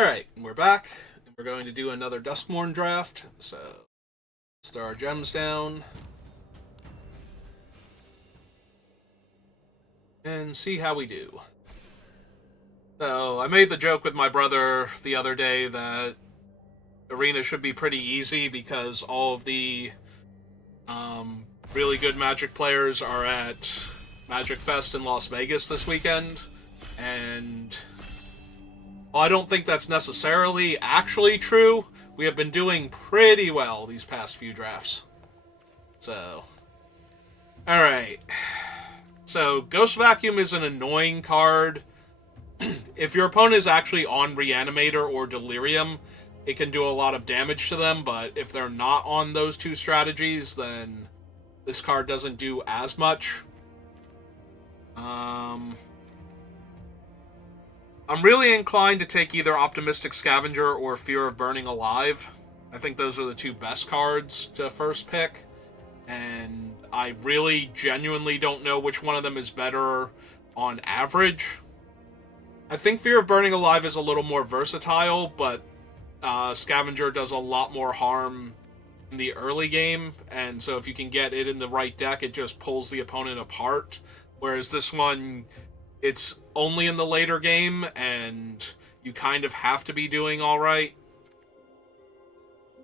Alright, we're back. We're going to do another Duskmourn draft. So, let's throw our gems down. And see how we do. So, I made the joke with my brother the other day that Arena should be pretty easy because all of the really good Magic players are at Magic Fest in Las Vegas this weekend. And well, I don't think that's necessarily actually true. We have been doing pretty well these past few drafts. So, alright. So, Ghost Vacuum is an annoying card. If your opponent is actually on Reanimator or Delirium, it can do a lot of damage to them, but if they're not on those two strategies, then this card doesn't do as much. I'm really inclined to take either Optimistic Scavenger or Fear of Burning Alive. I think those are the two best cards to first pick. And I really genuinely don't know which one of them is better on average. I think Fear of Burning Alive is a little more versatile, but Scavenger does a lot more harm in the early game. And so if you can get it in the right deck, it just pulls the opponent apart. Whereas this one, it's only in the later game, and you kind of have to be doing alright.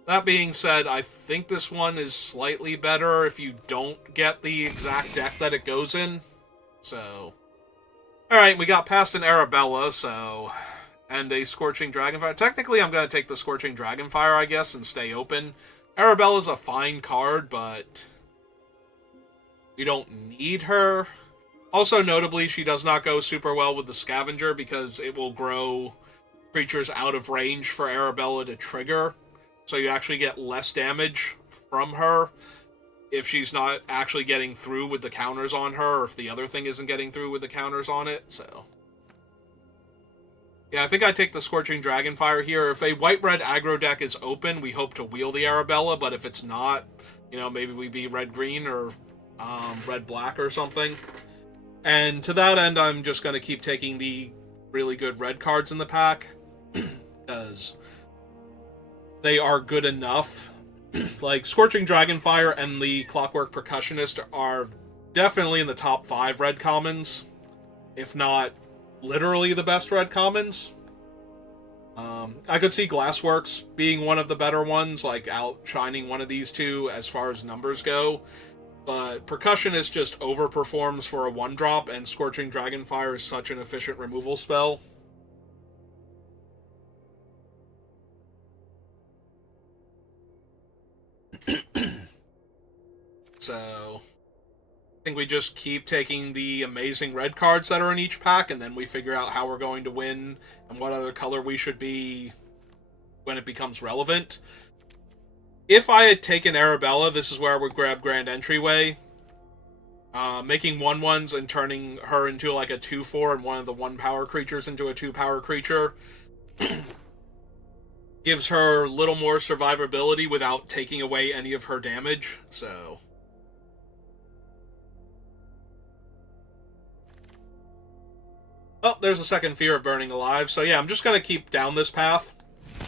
That being said, I think this one is slightly better if you don't get the exact deck that it goes in. So, alright, we got past an Arabella, so, and a Scorching Dragonfire. Technically, I'm going to take the Scorching Dragonfire, I guess, and stay open. Arabella's a fine card, but we don't need her. Also, notably, she does not go super well with the Scavenger because it will grow creatures out of range for Arabella to trigger. So you actually get less damage from her if she's not actually getting through with the counters on her, or if the other thing isn't getting through with the counters on it. So, yeah, I think I take the Scorching Dragonfire here. If a white-red aggro deck is open, we hope to wheel the Arabella, but if it's not, you know, maybe we be red-green or red-black or something. And to that end, I'm just going to keep taking the really good red cards in the pack, because they are good enough. Like, Scorching Dragonfire and the Clockwork Percussionist are definitely in the top 5 red commons, if not literally the best red commons. I could see Glassworks being one of the better ones, like outshining one of these two as far as numbers go. But Percussionist just overperforms for a 1-drop, and Scorching Dragonfire is such an efficient removal spell. So, I think we just keep taking the amazing red cards that are in each pack, and then we figure out how we're going to win and what other color we should be when it becomes relevant. If I had taken Arabella, this is where I would grab Grand Entryway. Making 1/1s and turning her into like a 2/4 and one of the 1-power creatures into a 2-power creature gives her a little more survivability without taking away any of her damage, so. Oh, there's a second Fear of Burning Alive, so yeah, I'm just going to keep down this path.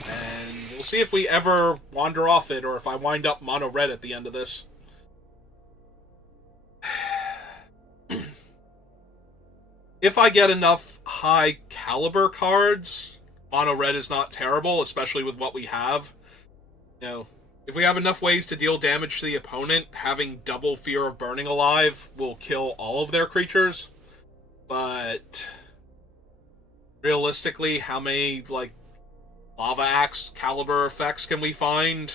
And we'll see if we ever wander off it, or if I wind up mono-red at the end of this. If I get enough high caliber cards, mono-red is not terrible, especially with what we have. You know, if we have enough ways to deal damage to the opponent, having double Fear of Burning Alive will kill all of their creatures. But realistically, how many, like, Lava Axe caliber effects can we find?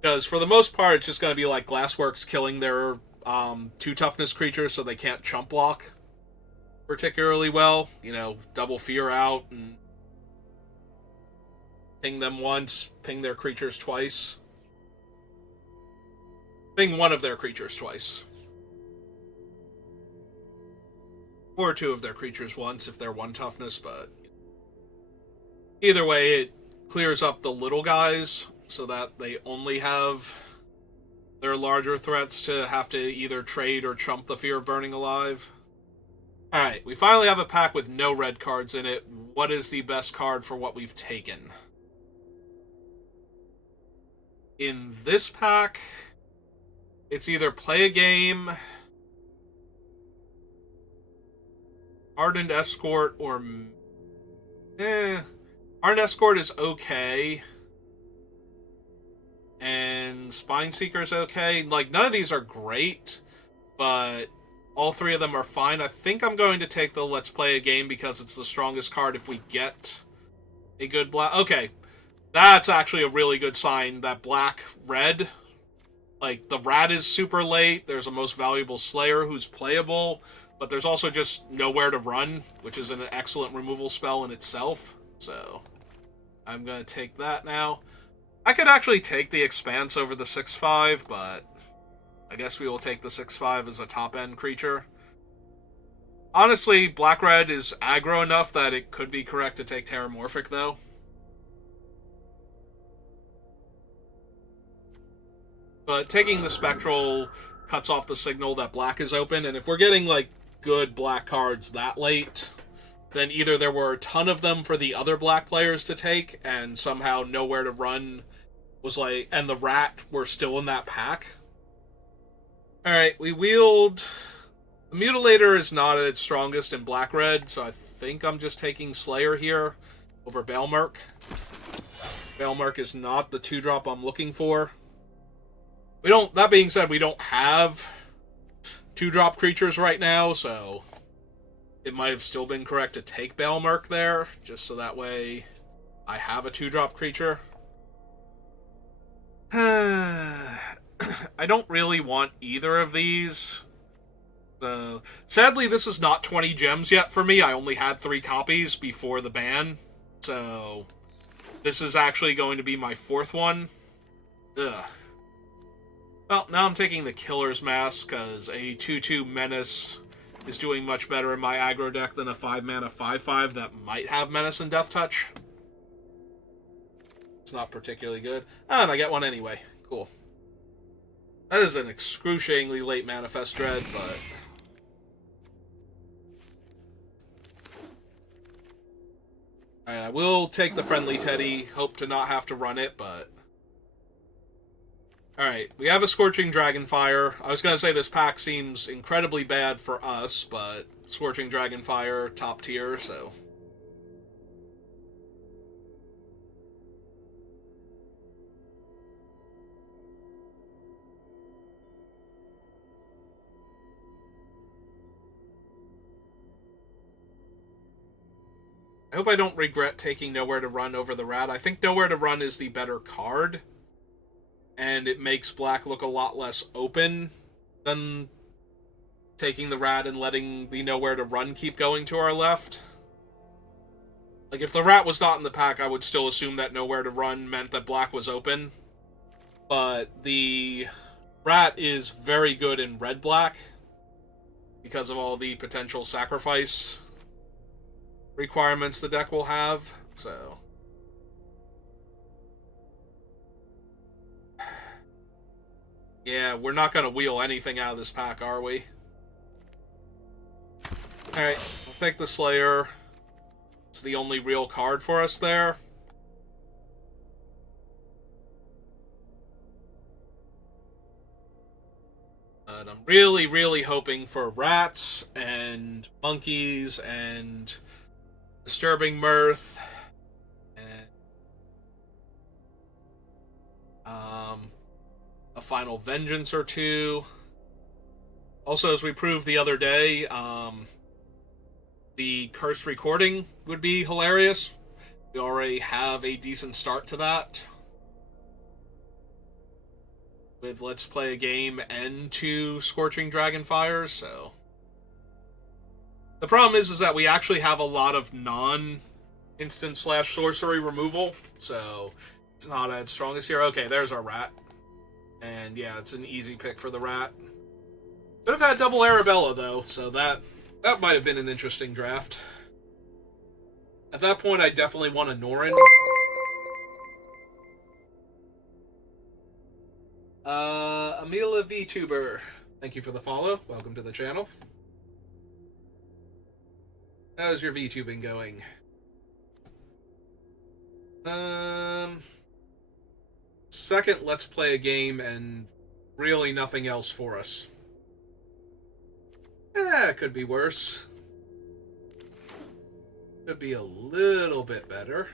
Because for the most part, it's just going to be like Glassworks killing their 2 toughness creatures so they can't chump block particularly well. You know, double Fear out and ping them once, ping their creatures twice. Ping one of their creatures twice. Or 2 of their creatures once if they're 1 toughness, but either way, it clears up the little guys so that they only have their larger threats to have to either trade or chump the Fear of Burning Alive. Alright, we finally have a pack with no red cards in it. what is the best card for what we've taken. In this pack, it's either play a game, Ardent Escort, or... Ardent Escort is okay. And Spine Seeker's okay. Like, none of these are great, but all three of them are fine. I think I'm going to take the Let's Play a Game because it's the strongest card if we get a good black... Okay, that's actually a really good sign, that black-red. Like, the Rat is super late, there's a Most Valuable Slayer who's playable, but there's also just Nowhere to Run, which is an excellent removal spell in itself. So, I'm going to take that now. I could actually take the Expanse over the 6/5, but I guess we will take the 6/5 as a top-end creature. Honestly, black-red is aggro enough that it could be correct to take Terramorphic, though. But taking the Spectral cuts off the signal that black is open, and if we're getting, like, good black cards that late, then either there were a ton of them for the other black players to take, and somehow Nowhere to Run was like, and the Rat were still in that pack. Alright, we wheeled... The Mutilator is not at its strongest in black-red, so I think I'm just taking Slayer here over Baelmerk. Baelmerk is not the 2-drop I'm looking for. We don't... That being said, we don't have 2-drop creatures right now, so it might have still been correct to take Baelmerk there, just so that way I have a 2-drop creature. I don't really want either of these. Sadly, this is not 20 gems yet for me. I only had 3 copies before the ban. So, this is actually going to be my 4th one. Ugh. Well, now I'm taking the Killer's Mask, because a 2/2 Menace is doing much better in my aggro deck than a 5-mana 5/5 that might have Menace and Death Touch. It's not particularly good. Ah, and I get one anyway. Cool. That is an excruciatingly late Manifest Dread, but... Alright, I will take the Friendly Teddy. Hope to not have to run it, but... Alright, we have a Scorching Dragonfire. I was going to say this pack seems incredibly bad for us, but Scorching Dragonfire, top tier, so... I hope I don't regret taking Nowhere to Run over the Rat. I think Nowhere to Run is the better card, and it makes black look a lot less open than taking the Rat and letting the Nowhere to Run keep going to our left. Like, if the Rat was not in the pack, I would still assume that Nowhere to Run meant that black was open. But the Rat is very good in red-black because of all the potential sacrifice requirements the deck will have, so... Yeah, we're not going to wheel anything out of this pack, are we? Alright, we'll take the Slayer. It's the only real card for us there. But I'm really, really hoping for rats and monkeys and Disturbing Mirth and a Final Vengeance or two. Also, as we proved the other day, the Cursed Recording would be hilarious. We already have a decent start to that with Let's Play a Game and 2 Scorching Dragonfires, so... The problem is that we actually have a lot of non-instant / sorcery removal, so it's not as strong as here. Okay, there's our Rat. And yeah, it's an easy pick for the Rat. Could have had double Arabella, though, so that might have been an interesting draft. At that point, I definitely want a Norin. Amila VTuber, thank you for the follow. Welcome to the channel. How's your VTubing going? Second, let's play a game and really nothing else for us. It could be worse. Could be a little bit better.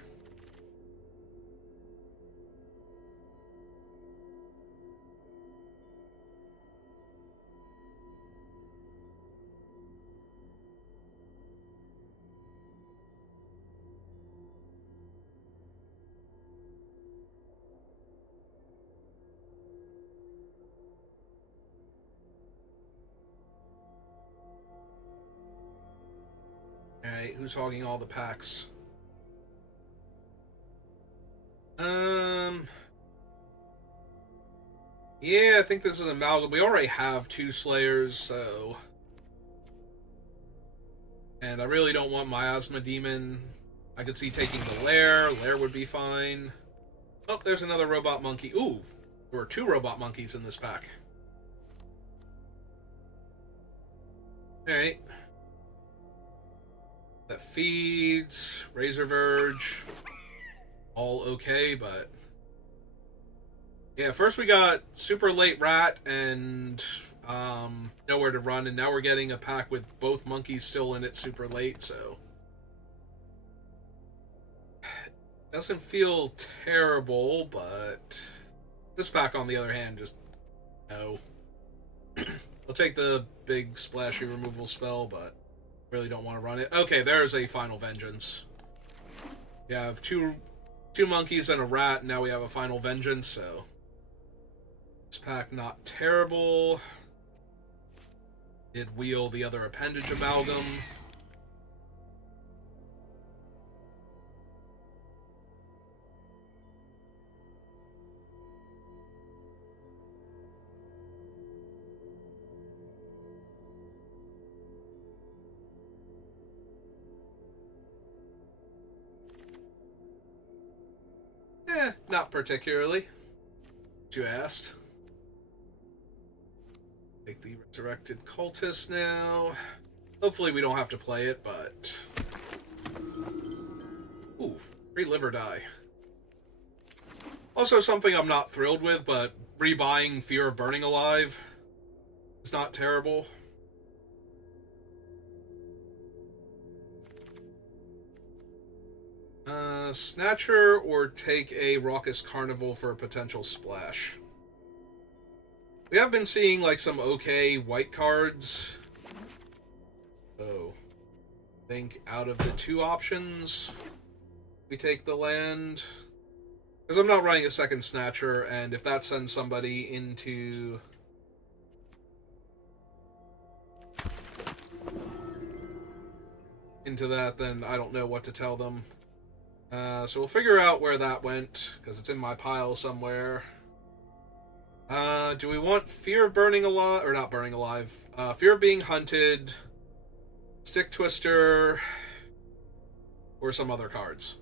Alright, who's hogging all the packs? Yeah, I think this is Amalgam. We already have 2 Slayers, so... And I really don't want Miasma Demon. I could see taking the Lair. Lair would be fine. Oh, there's another Robot Monkey. Ooh, there were 2 Robot Monkeys in this pack. Alright. That feeds. Razor Verge. All okay, but... Yeah, first we got Super Late Rat and Nowhere to Run, and now we're getting a pack with both monkeys still in it super late, so... Doesn't feel terrible, but... This pack, on the other hand, just... No. I'll take the big splashy removal spell, but really don't want to run it. Okay, there's a Final Vengeance. We have two monkeys and a rat, and now we have a Final Vengeance, so... This pack, not terrible. Did wheel the other Appendage Amalgam. Not particularly. What you asked. Take the Resurrected Cultist now. Hopefully we don't have to play it, but... Ooh, 3 liver die. Also something I'm not thrilled with, but rebuying Fear of Burning Alive is not terrible. Snatcher or take a Raucous Carnival for a potential splash. We have been seeing, like, some okay white cards. So, I think out of the 2 options, we take the land. Because I'm not running a second Snatcher, and if that sends somebody into... that, then I don't know what to tell them. So we'll figure out where that went, because it's in my pile somewhere. Do we want Fear of Burning Alive, or not Burning Alive, Fear of Being Hunted, Stick Twister, or some other cards?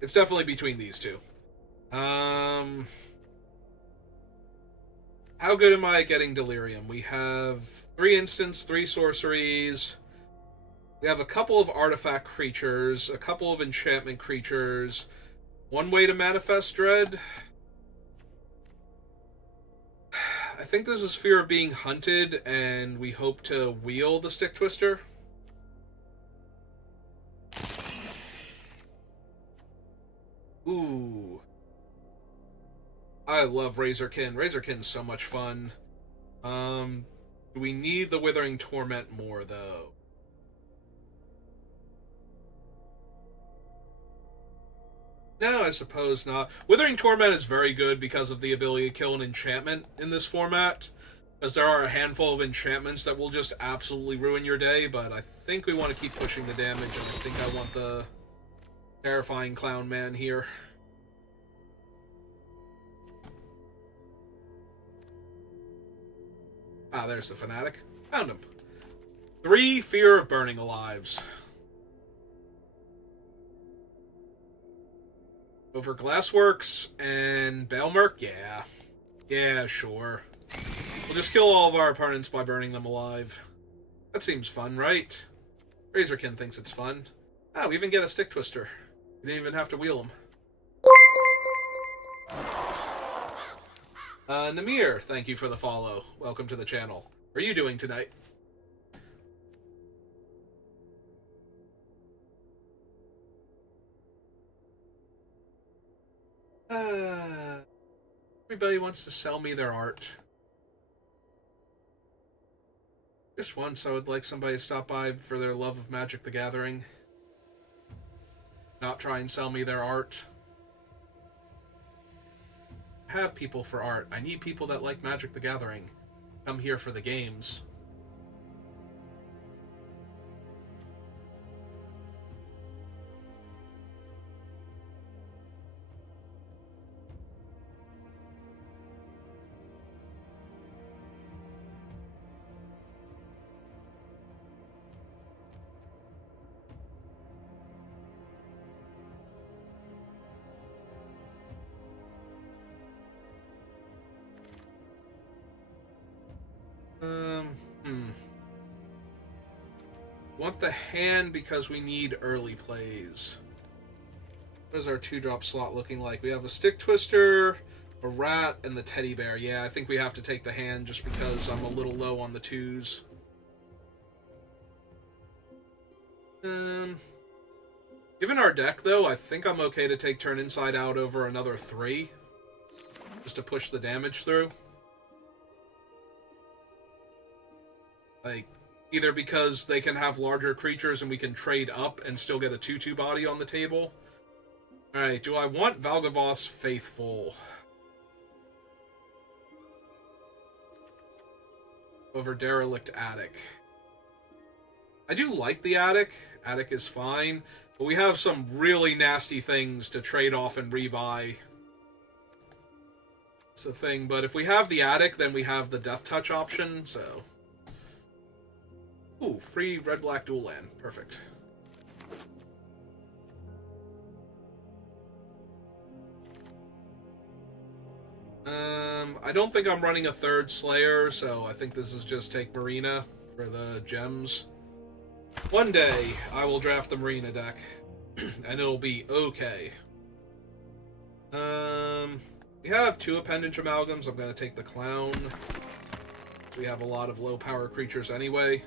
It's definitely between these 2. How good am I at getting Delirium? We have 3 instants, 3 sorceries. We have a couple of artifact creatures, a couple of enchantment creatures, 1 way to manifest Dread. I think this is Fear of Being Hunted, and we hope to wheel the Stick Twister. Ooh. I love Razorkin. Razorkin's so much fun. Do we need the Withering Torment more, though? No, I suppose not. Withering Torment is very good because of the ability to kill an enchantment in this format. Because there are a handful of enchantments that will just absolutely ruin your day, but I think we want to keep pushing the damage, and I think I want the Terrifying Clown Man here. Ah, there's the Fanatic. Found him. 3 Fear of Burning Alives. Over Glassworks and Baelmerk? Yeah. Yeah, sure. We'll just kill all of our opponents by burning them alive. That seems fun, right? Razorkin thinks it's fun. Ah, we even get a Stick Twister. We didn't even have to wheel him. Namir, thank you for the follow. Welcome to the channel. How are you doing tonight? Everybody wants to sell me their art. Just once, I would like somebody to stop by for their love of Magic the Gathering. Not try and sell me their art. I have people for art. I need people that like Magic the Gathering. Come here for the games. Want the hand because we need early plays. What is our 2-drop slot looking like? We have a Stick Twister, a Rat, and the Teddy Bear. Yeah, I think we have to take the hand just because I'm a little low on the 2s. Given our deck, though, I think I'm okay to take turn inside out over another 3. Just to push the damage through. Like, either because they can have larger creatures and we can trade up and still get a 2/2 body on the table. Alright, do I want Valgavoth's Faithful over Derelict Attic? I do like the Attic. Attic is fine. But we have some really nasty things to trade off and rebuy. That's the thing. But if we have the Attic, then we have the Death Touch option, so... Ooh, free red-black dual land. Perfect. I don't think I'm running a 3rd Slayer, so I think this is just take Marina for the gems. One day, I will draft the Marina deck, and it'll be okay. We have 2 Appendage Amalgams. I'm going to take the Clown. We have a lot of low-power creatures anyway.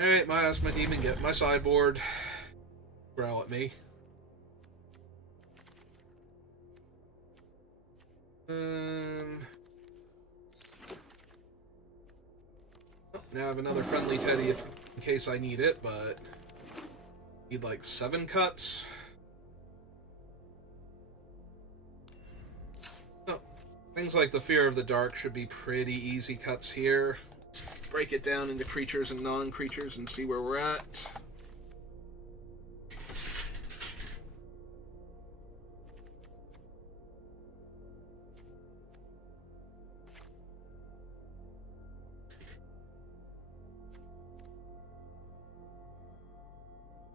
Alright, my demon, get my sideboard. Growl at me. Now I have another friendly Teddy in case I need it, but... Need like 7 cuts. Oh, things like the Fear of the Dark should be pretty easy cuts here. Break it down into creatures and non-creatures and see where we're at.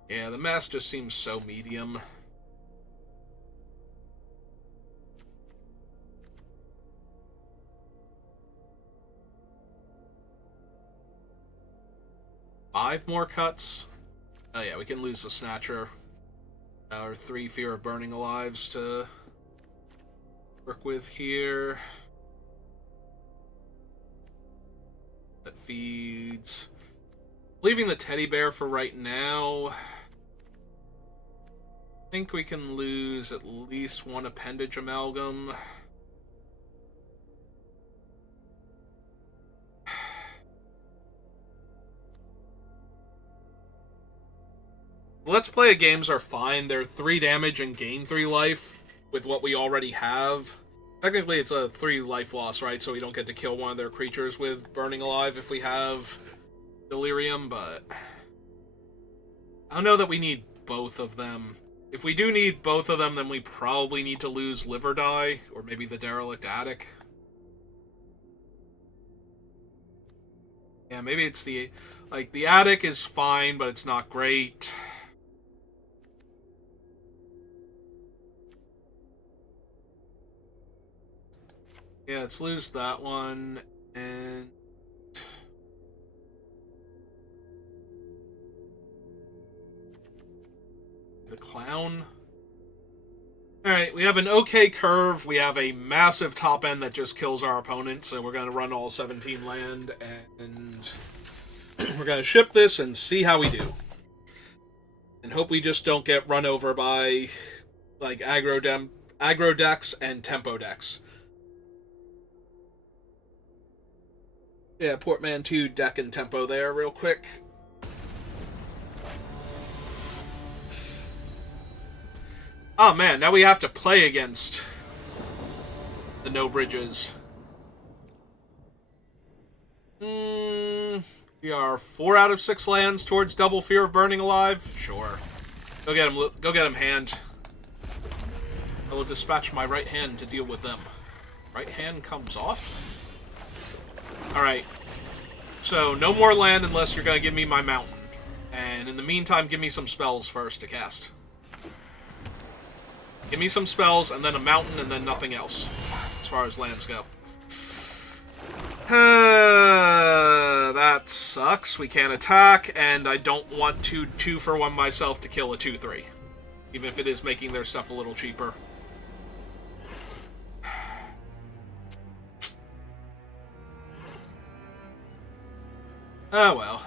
Yeah, the mass just seems so medium. Five more cuts? Oh yeah, we can lose the Snatcher. Our 3 Fear of Burning Alives to work with here. That feeds. Leaving the Teddy Bear for right now. I think we can lose at least 1 Appendage Amalgam. Let's Play games are fine. They're 3 damage and gain 3 life with what we already have. Technically, it's a 3 life loss, right? So we don't get to kill one of their creatures with Burning Alive if we have Delirium, but... I don't know that we need both of them. If we do need both of them, then we probably need to lose Live or Die, or maybe the Derelict Attic. Yeah, maybe it's the... Like, the Attic is fine, but it's not great. Yeah, let's lose that one, and... clown. Alright, we have an okay curve. We have a massive top end that just kills our opponent, so we're going to run all 17 land, and we're going to ship this and see how we do. And hope we just don't get run over by, like, aggro decks and tempo decks. Yeah, portmanteau deck and tempo there real quick. Oh man, now we have to play against the no bridges. We are 4 out of 6 lands towards double Fear of Burning Alive. Sure. Go get him. Go get him, hand. I will dispatch my right hand to deal with them. Right hand comes off. All right. So no more land unless you're gonna give me my mountain. And in the meantime, give me some spells first to cast. Give me some spells, and then a mountain, and then nothing else, as far as lands go. That sucks. We can't attack, and I don't want to 2-for-1 myself to kill a 2/3. Even if it is making their stuff a little cheaper. Oh well.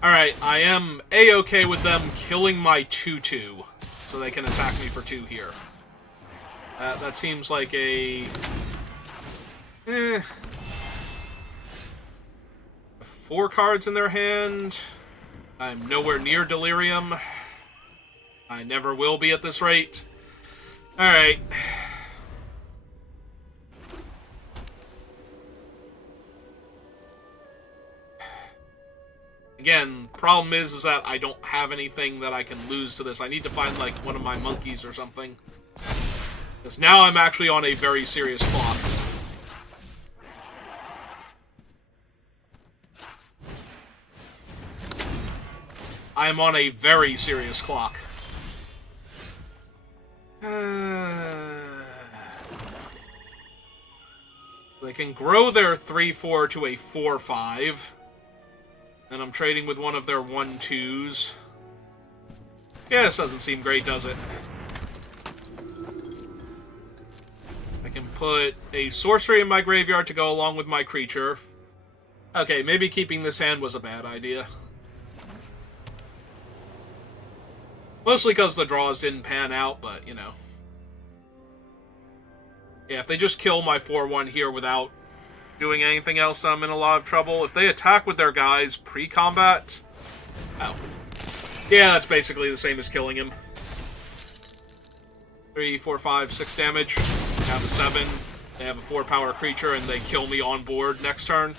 Alright, I am A-okay with them killing my 2/2, so they can attack me for 2 here. That seems like a... 4 cards in their hand. I'm nowhere near Delirium. I never will be at this rate. Alright. Again, problem is that I don't have anything that I can lose to this. I need to find, like, one of my monkeys or something. Because now I'm actually on a very serious clock. I am on a very serious clock. They can grow their 3/4 to a 4/5. And I'm trading with one of their 1/2s. Yeah, this doesn't seem great, does it? I can put a sorcery in my graveyard to go along with my creature. Okay, maybe keeping this hand was a bad idea. Mostly because the draws didn't pan out, but, you know. Yeah, if they just kill my 4/1 here without doing anything else, I'm in a lot of trouble. If they attack with their guys pre-combat... Oh. Yeah, that's basically the same as killing him. 3, 4, 5, 6 damage. They have a 7. They have a 4-power creature, and they kill me on board next turn.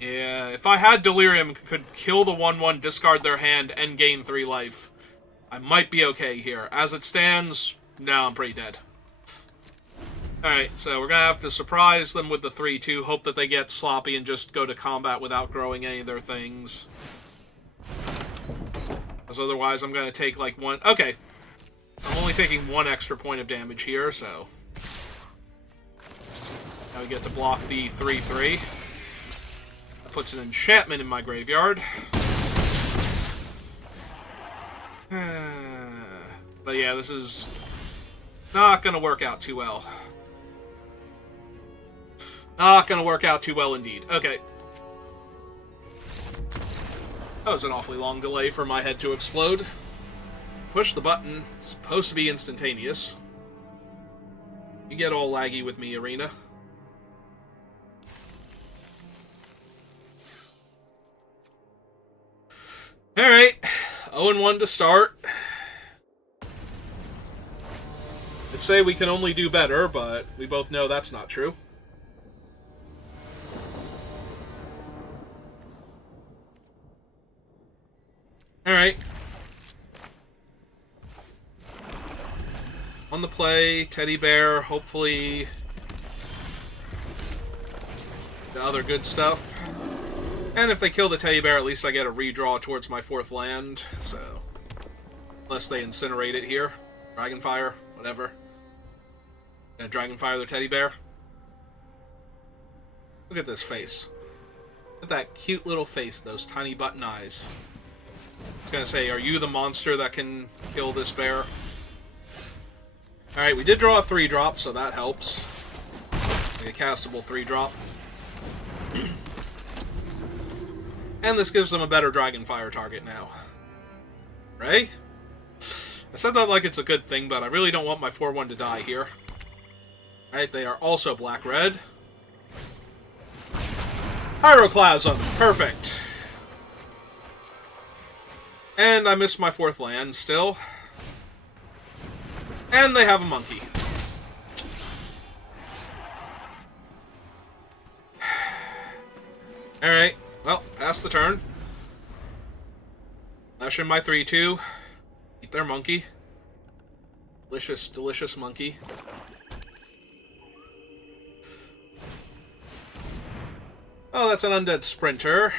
Yeah, if I had Delirium, could kill the 1/1, discard their hand, and gain 3 life, I might be okay here. As it stands, no, I'm pretty dead. Alright, so we're gonna have to surprise them with the 3/2, hope that they get sloppy and just go to combat without growing any of their things. Because otherwise I'm gonna take, like, 1... Okay. I'm only taking 1 extra point of damage here, so... Now we get to block the 3/3. Puts an enchantment in my graveyard. But yeah, this is not going to work out too well. Not going to work out too well indeed. Okay. That was an awfully long delay for my head to explode. Push the button. It's supposed to be instantaneous. You get all laggy with me, Arena. Alright, 0-1 to start. I'd say we can only do better, but we both know that's not true. Alright. On the play, teddy bear, hopefully the other good stuff. And if they kill the teddy bear, at least I get a redraw towards my 4th land, so... Unless they incinerate it here. Dragonfire, whatever. Gonna Dragonfire the teddy bear. Look at this face. Look at that cute little face, those tiny button eyes. I was gonna say, are you the monster that can kill this bear? Alright, we did draw a 3-drop, so that helps. Like a castable 3-drop. And this gives them a better Dragonfire target now. Right? I said that like it's a good thing, but I really don't want my 4-1 to die here. Alright, they are also black-red. Pyroclasm! Perfect. And I missed my 4th land still. And they have a monkey. Alright, well, pass the turn. Flash in my 3-2. Eat their monkey. Delicious, delicious monkey. Oh, that's an undead sprinter.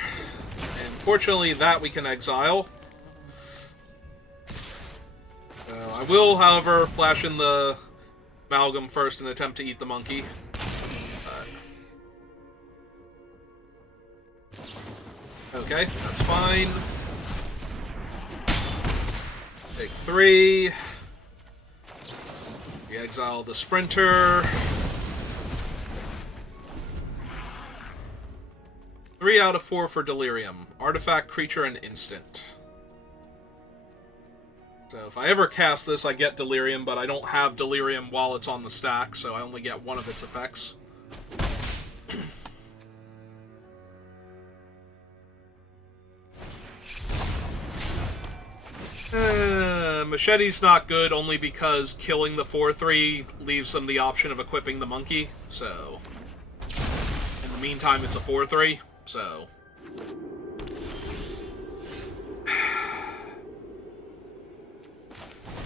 And fortunately, that we can exile. I will, however, flash in the amalgam first and attempt to eat the monkey. Okay, that's fine. Take 3. We exile the sprinter. 3 out of 4 for Delirium. Artifact, creature, and instant. So if I ever cast this, I get Delirium, but I don't have Delirium while it's on the stack, so I only get one of its effects. Machete's not good, only because killing the 4-3 leaves them the option of equipping the monkey, so... In the meantime, it's a 4-3, so...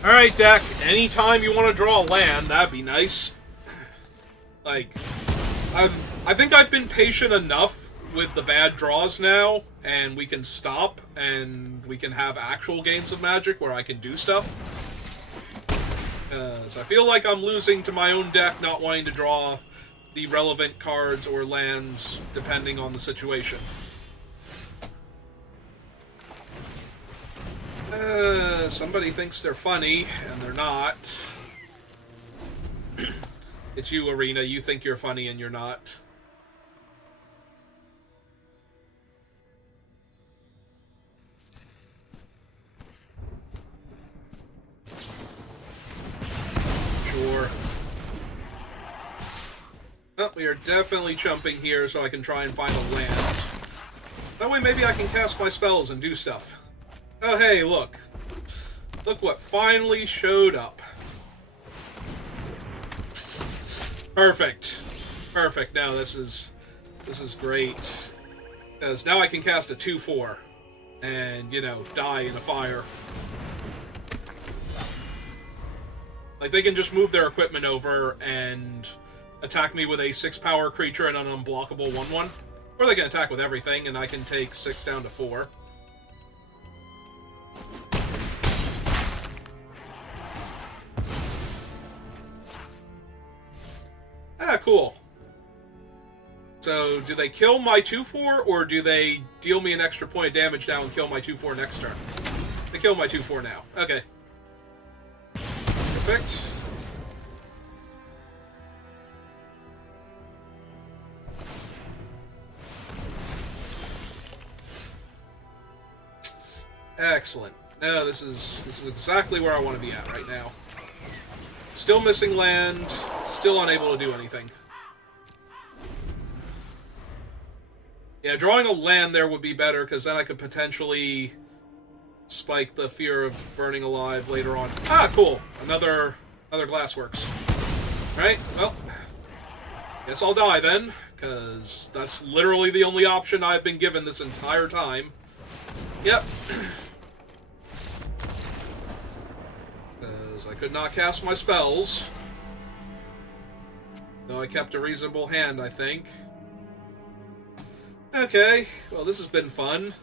Alright, deck, anytime you want to draw a land, that'd be nice. Like, I think I've been patient enough with the bad draws now, and we can stop, and we can have actual games of Magic where I can do stuff. Because I feel like I'm losing to my own deck not wanting to draw the relevant cards or lands depending on the situation. Somebody thinks they're funny, and they're not. It's you, Arena. You think you're funny, and you're not. Sure. Well, we are definitely chumping here so I can try and find a land. That way maybe I can cast my spells and do stuff. Oh, hey, look. Look what finally showed up. Perfect. Perfect. Now this is great. Because now I can cast a 2/4 and, you know, die in a fire. Like, they can just move their equipment over and attack me with a 6-power creature and an unblockable 1/1. Or they can attack with everything, and I can take 6 down to 4. Ah, cool. So, do they kill my 2/4, or do they deal me an extra point of damage now and kill my 2/4 next turn? They kill my 2/4 now. Okay. Perfect. Excellent. No, this is exactly where I want to be at right now. Still missing land, still unable to do anything. Yeah, drawing a land there would be better, because then I could potentially spike the fear of burning alive later on. Ah, cool. Another Glassworks. Alright, well, guess I'll die then, because that's literally the only option I've been given this entire time. Yep. because I could not cast my spells. Though I kept a reasonable hand, I think. Okay, well, this has been fun.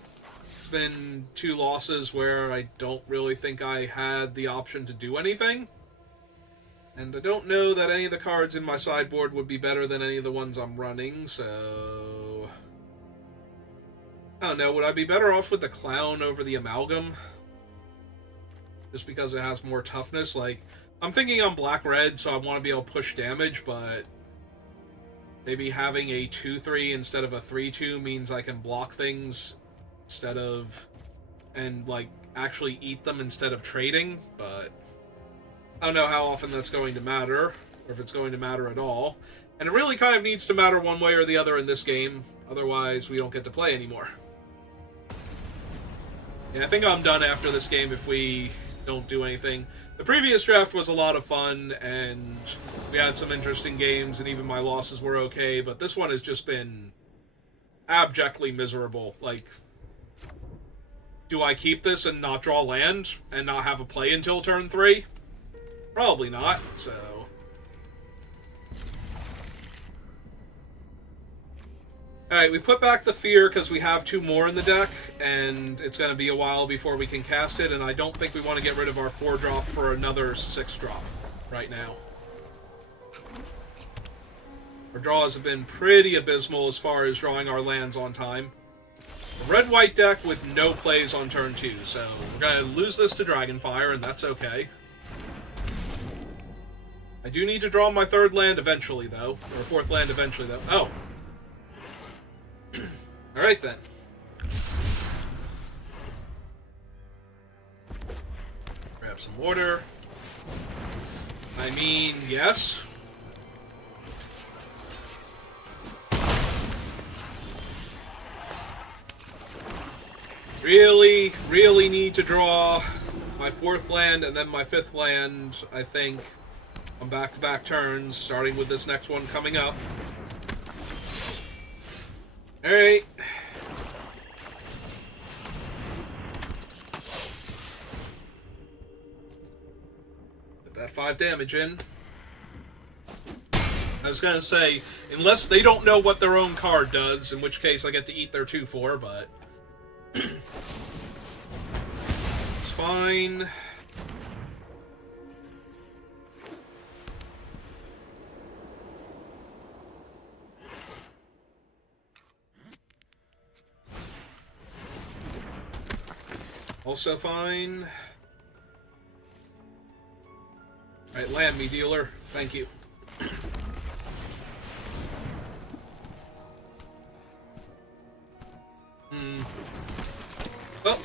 It's been 2 losses where I don't really think I had the option to do anything. And I don't know that any of the cards in my sideboard would be better than any of the ones I'm running, so... I don't know, would I be better off with the Clown over the Amalgam? Just because it has more toughness? Like, I'm thinking I'm black-red, so I want to be able to push damage, but... maybe having a 2-3 instead of a 3-2 means I can block things instead of... and, like, actually eat them instead of trading, but... I don't know how often that's going to matter, or if it's going to matter at all. And it really kind of needs to matter one way or the other in this game, otherwise we don't get to play anymore. Yeah, I think I'm done after this game if we don't do anything. The previous draft was a lot of fun, and we had some interesting games, and even my losses were okay, but this one has just been abjectly miserable. Like, do I keep this and not draw land, and not have a play until turn 3? Probably not, so... Alright, we put back the Fear because we have 2 more in the deck, and it's going to be a while before we can cast it, and I don't think we want to get rid of our 4-drop for another 6-drop right now. Our draws have been pretty abysmal as far as drawing our lands on time. A red-white deck with no plays on turn 2, so we're going to lose this to Dragonfire, and that's okay. I do need to draw my 3rd land eventually, though. Or 4th land eventually, though. Oh. Alright, then. Grab some water. I mean, yes. Really, really need to draw my 4th land and then my 5th land, I think, on back-to-back turns, starting with this next one coming up. Alright. Put that 5 damage in. I was gonna say, unless they don't know what their own card does, in which case I get to eat their 2-4, but... it's fine. Also fine. Alright, land me, dealer. Thank you. Well,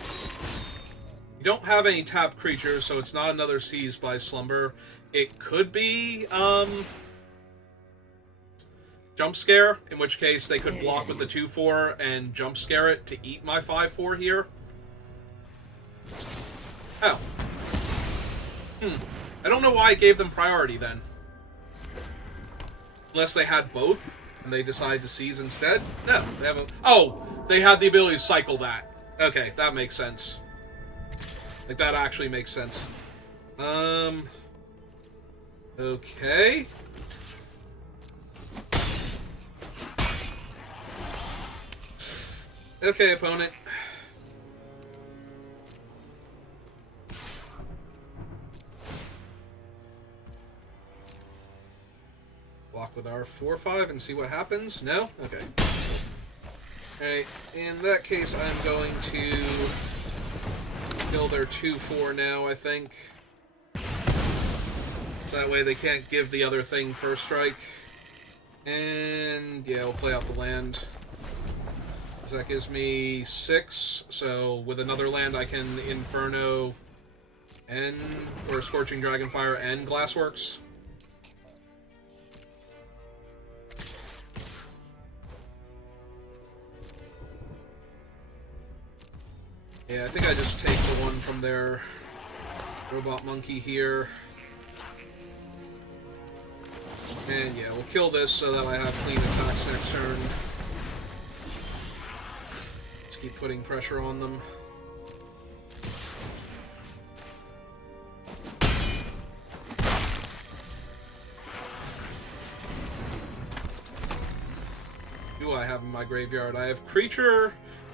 you don't have any tapped creatures, so it's not another Seized by Slumber. It could be, Jump Scare, in which case they could block with the 2-4 and Jump Scare it to eat my 5-4 here. Oh. I don't know why I gave them priority then. Unless they had both, and they decided to seize instead? No, they have a... Oh! They had the ability to cycle that. Okay, that makes sense. Like, that actually makes sense. Okay. Okay, opponent. Block with our 4-5 and see what happens. No? Okay. Alright, in that case, I'm going to kill their 2-4 now, I think. So that way they can't give the other thing first strike. And, yeah, we'll play out the land. So that gives me 6, so with another land I can Inferno and, or Scorching Dragonfire and Glassworks. Yeah, I think I just take the one from their Robot Monkey here. And yeah, we'll kill this so that I have clean attacks next turn. Just keep putting pressure on them. do I have in my graveyard? I have creature,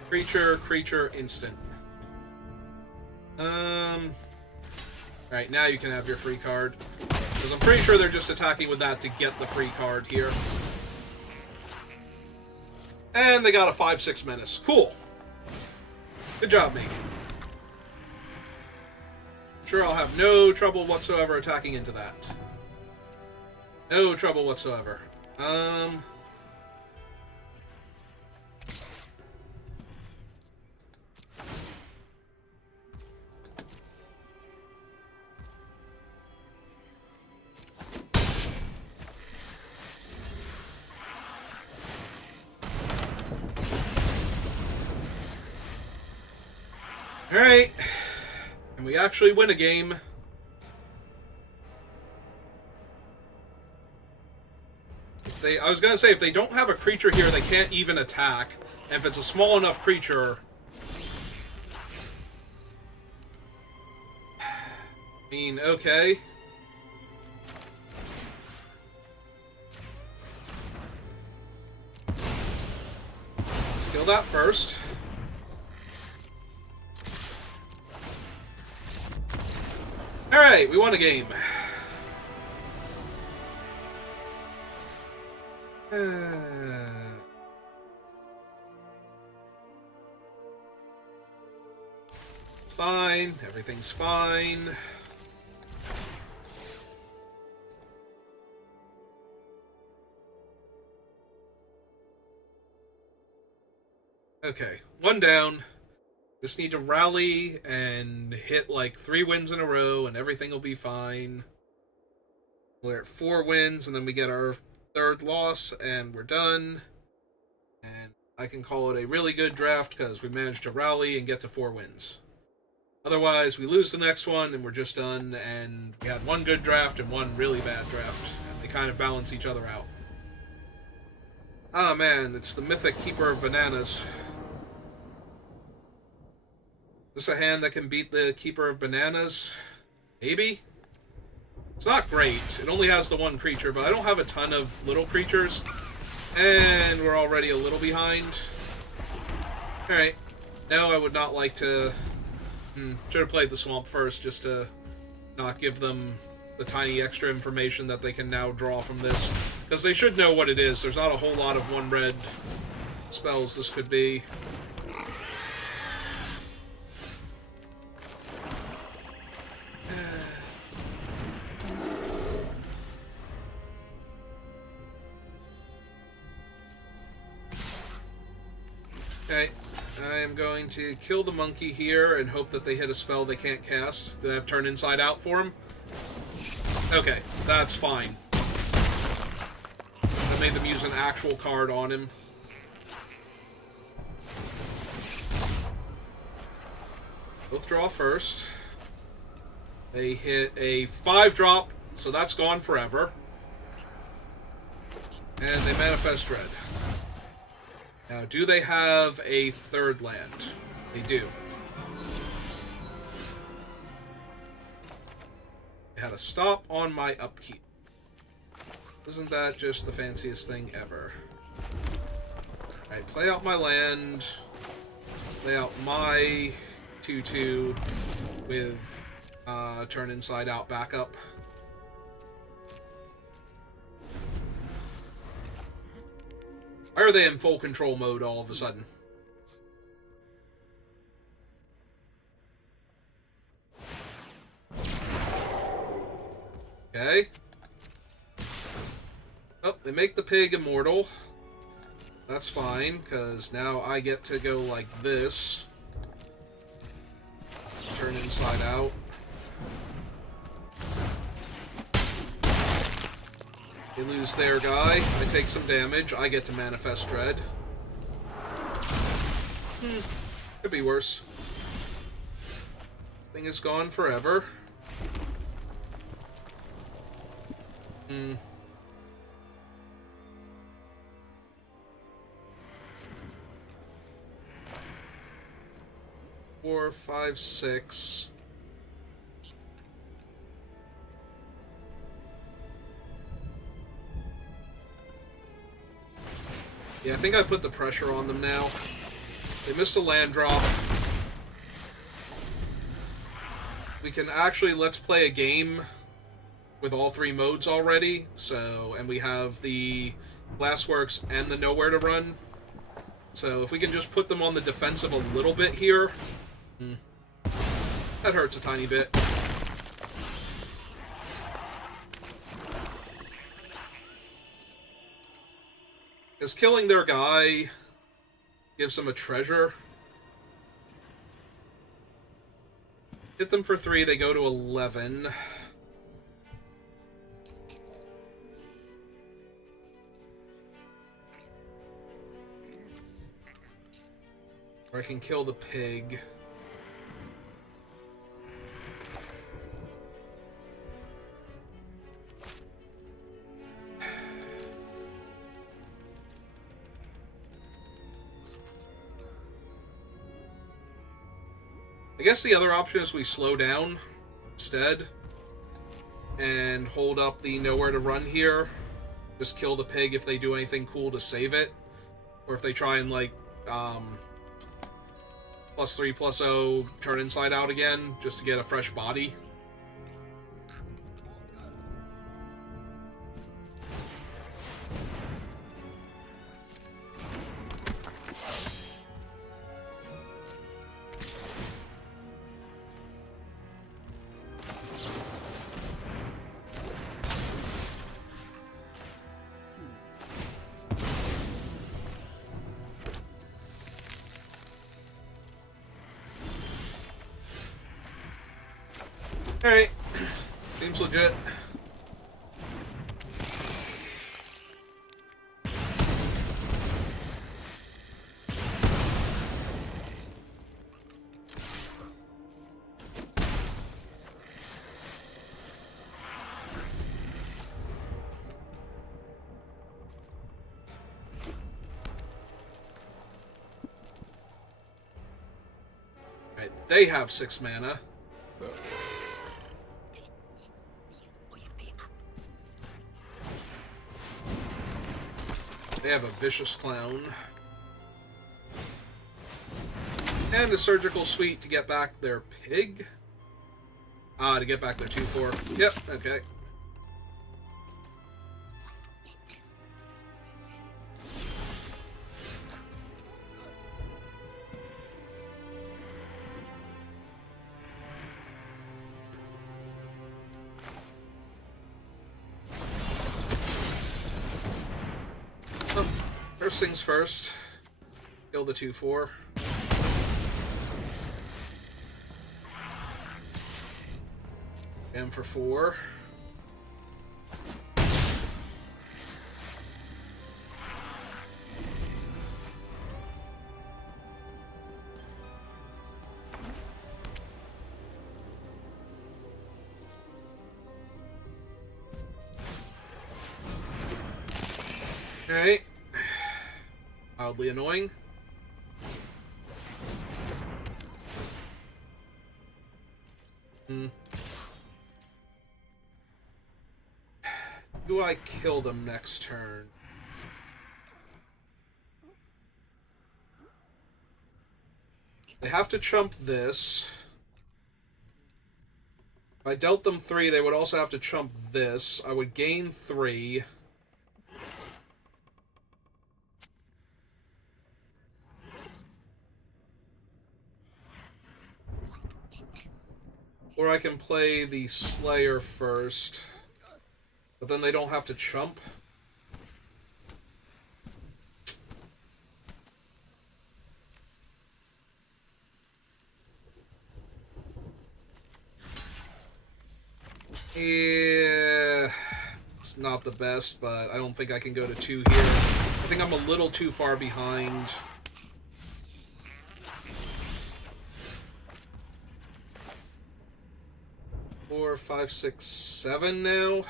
creature, creature, instant. Alright, now you can have your free card. Because I'm pretty sure they're just attacking with that to get the free card here. And they got a 5/6 menace. Cool. Good job, mate. I'm sure I'll have no trouble whatsoever attacking into that. No trouble whatsoever. Alright. And we actually win a game. I was gonna say, if they don't have a creature here, they can't even attack. And if it's a small enough creature... I mean, okay. Let's kill that first. Alright, we won a game. Fine. Everything's fine. Okay, one down. Just need to rally and hit like 3 wins in a row and everything will be fine. We're at 4 wins and then we get our 3rd loss and we're done. And I can call it a really good draft because we managed to rally and get to 4 wins. Otherwise, we lose the next one and we're just done, and we had 1 good draft and 1 really bad draft. And they kind of balance each other out. Ah, man, it's the mythic Keeper of Bananas. Is this a hand that can beat the Keeper of Bananas? Maybe? It's not great. It only has the 1 creature, but I don't have a ton of little creatures. And we're already a little behind. Alright. No, I would not like to... should have played the Swamp first, just to not give them the tiny extra information that they can now draw from this. Because they should know what it is. There's not a whole lot of 1-red spells this could be. Okay, I am going to kill the monkey here and hope that they hit a spell they can't cast. Do they have Turn Inside Out for him? Okay, that's fine. I made them use an actual card on him. Both draw first. They hit a 5-drop, so that's gone forever. And they manifest Dread. Now, do they have a 3rd land? They do. They had a stop on my upkeep. Isn't that just the fanciest thing ever? Alright, play out my land. Play out my 2/2 with Turn Inside Out backup. Why are they in full control mode all of a sudden? Okay. Oh, they make the pig immortal. That's fine, because now I get to go like this. Turn Inside Out. They lose their guy. I take some damage. I get to manifest Dread. Could be worse. Thing is gone forever. 4, 5, 6. Yeah, I think I put the pressure on them now. They missed a land drop. We can actually let's play a game with all 3 modes already. So, and we have the Glassworks and the Nowhere to Run. So if we can just put them on the defensive a little bit here. That hurts a tiny bit. Because killing their guy gives them a treasure. Hit them for 3, they go to 11. Or I can kill the pig. I guess the other option is we slow down instead and hold up the Nowhere to Run here. Just kill the pig if they do anything cool to save it. Or if they try and, like, +3/+0 turn inside out again, just to get a fresh body. Alright. Seems legit. Alright, they have 6 mana. They have a Vicious Clown. And a Surgical Suite to get back their pig. To get back their 2/4. Yep, okay. First things first, kill the 2/4. And for 4. Alright. Mildly annoying. Do I kill them next turn? They have to chump this. If I dealt them 3, they would also have to chump this. I would gain 3. Or I can play the Slayer first. But then they don't have to chump. Yeah, it's not the best, but I don't think I can go to 2 here. I think I'm a little too far behind. Four, 5, 6, 7 now.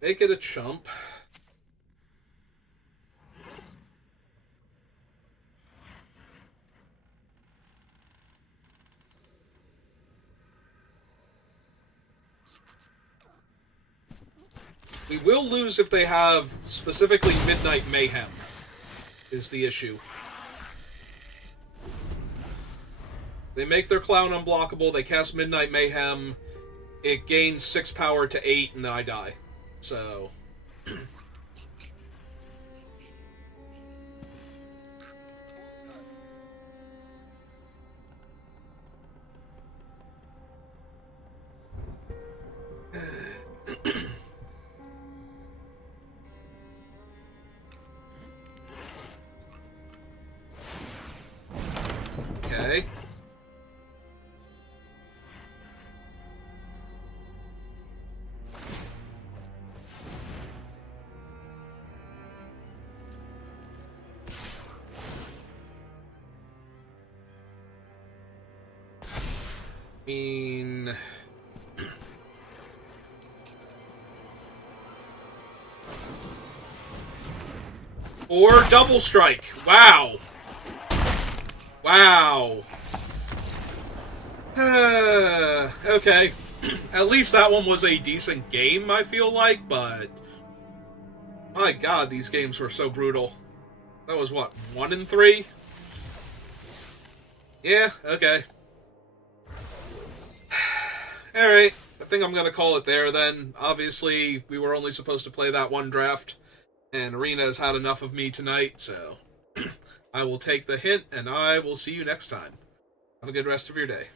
Make it a chump. We will lose if they have specifically Midnight Mayhem, is the issue. They make their clown unblockable, they cast Midnight Mayhem, it gains 6 power to 8, and then I die. So... okay. Or Double Strike. Wow. Wow. Okay. At least that one was a decent game, I feel like, but... My god, these games were so brutal. That was, what, 1 in 3? Yeah, okay. Alright, I think I'm gonna call it there then. Obviously, we were only supposed to play that one draft, and Arena has had enough of me tonight, so I will take the hint, and I will see you next time. Have a good rest of your day.